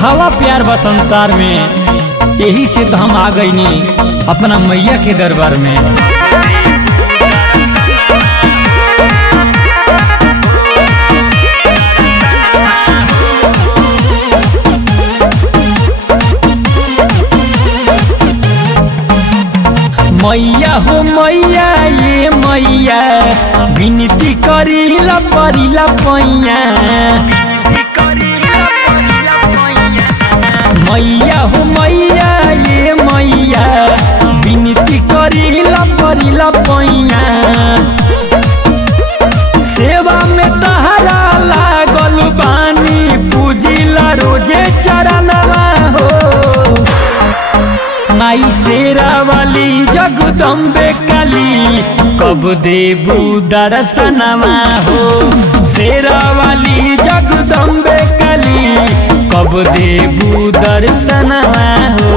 हवा प्यार बा संसार में, यही से तो हम आ गईनी अपना मैया के दरबार में। मैया हो मैया ये मैया, विनती करीला परिला पैया। मैया हो मैया ये मैया, विनती करीला परिला पैया। सेवा में तहरा लागल बानी, पूजिला रोजे चरणवा हो। माई शेरा वाली जगदम्बे काली, कब देबू दर्शनवा हो। शेरा वाली जगदम्बे काली, कब देबू दर्शनवा हो।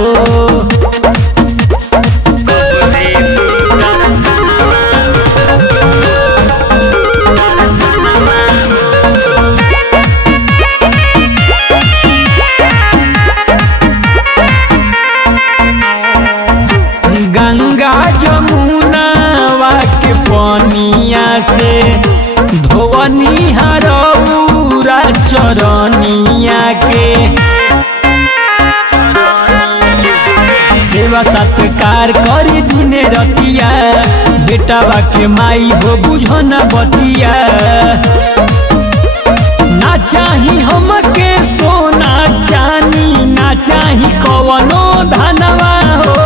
गंगा जमुना के पनिया से धोवनी हरौरा चरनिया के। सेवा सत्कार करी दिने रतिया, बेटावा के माई हो बुझो न बतिया। ना चाही हमके सोना चानी, ना चाही कवनो धनवा हो।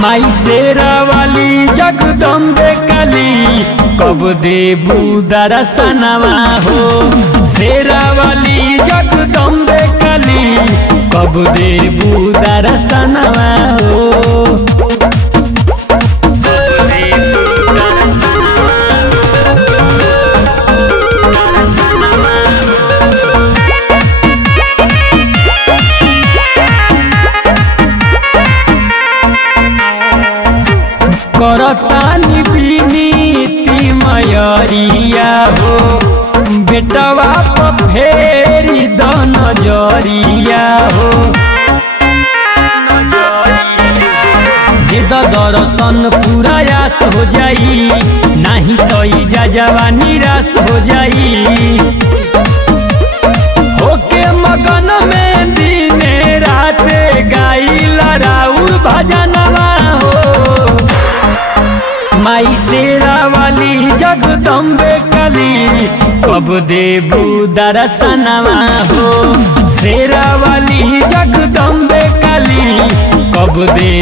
माई शेरा वाली जगदम्बे काली, कब देबू दर्शनवा हो। शेरा वाली जगदम्बे काली, कब देबू दर्शनवा हो। करतानी विनीति मयरिया हो, बेटवा पर फेरी द नजरिया हो। दे दर्शन पूरा आस हो जाई, नहीं तो इजाजवा निराश हो जाई। होके मगन में दिने राते गाइला राउर भजनवा हो। माई शेरा वाली जगदम्बे काली, कब देबू दर्शनवा हो। शेरा वाली जगदम्बे काली, कब दे